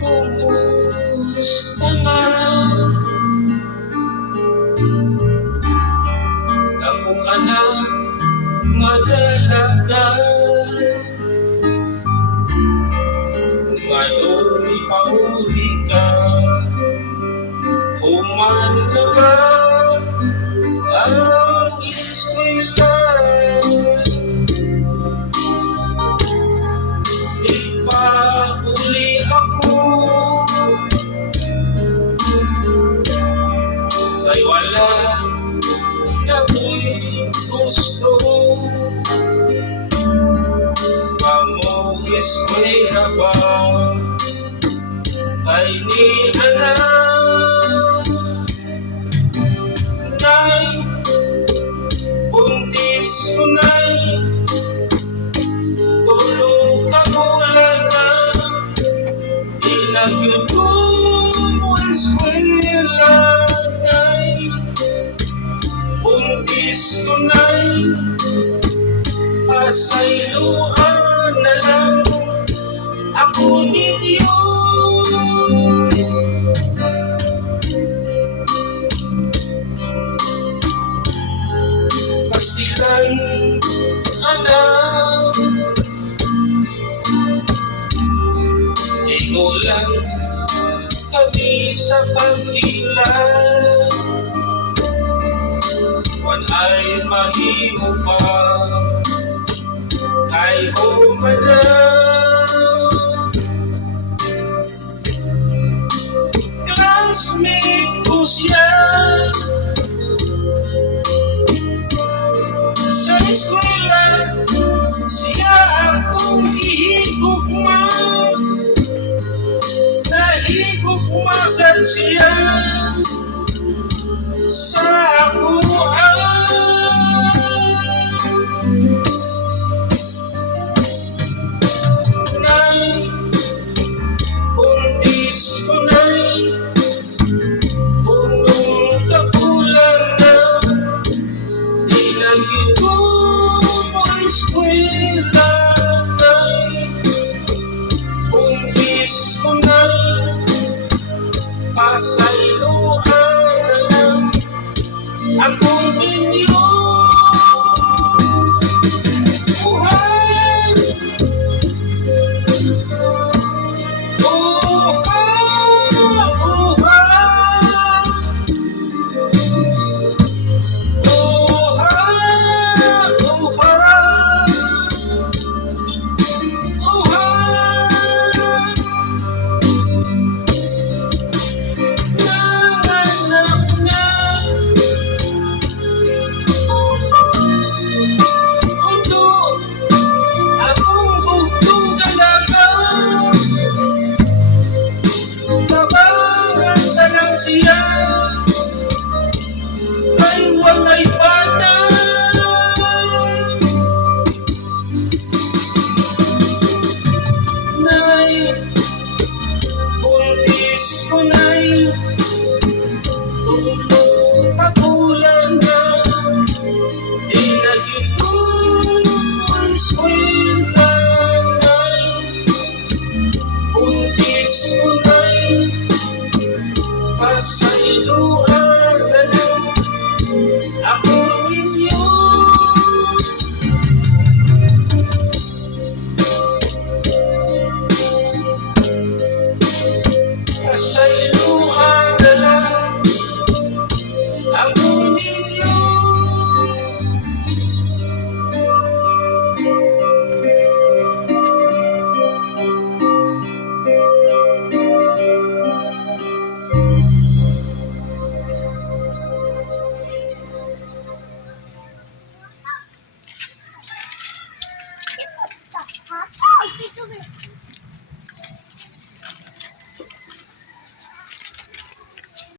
Kumusta na akong anak madalaga? Ngayong ipauli ka, human na ba ang eskwela? Ipauli ako, kay wala na ko'y gusto. Kamong eskwela ba kay ni anak? Nay, buntis ko nay, tulog ka bulan na, di na yun mo eskwela. Nay, buntis ko nay, pasayloan na lang ako ninyo. Pastilan, anak, ikaw lang kami sa pagkilan. Wan ay mahimo pa kay humana. Classmate ko siya sa eskwela, siya akong ihigugma. Nahigugmasan siya sa akuan. Nay, buntis ko nay, punong kabulan na, di lagi ko mo eskwela. Nay, buntis ko nay, pasayloan na lang akong inyo.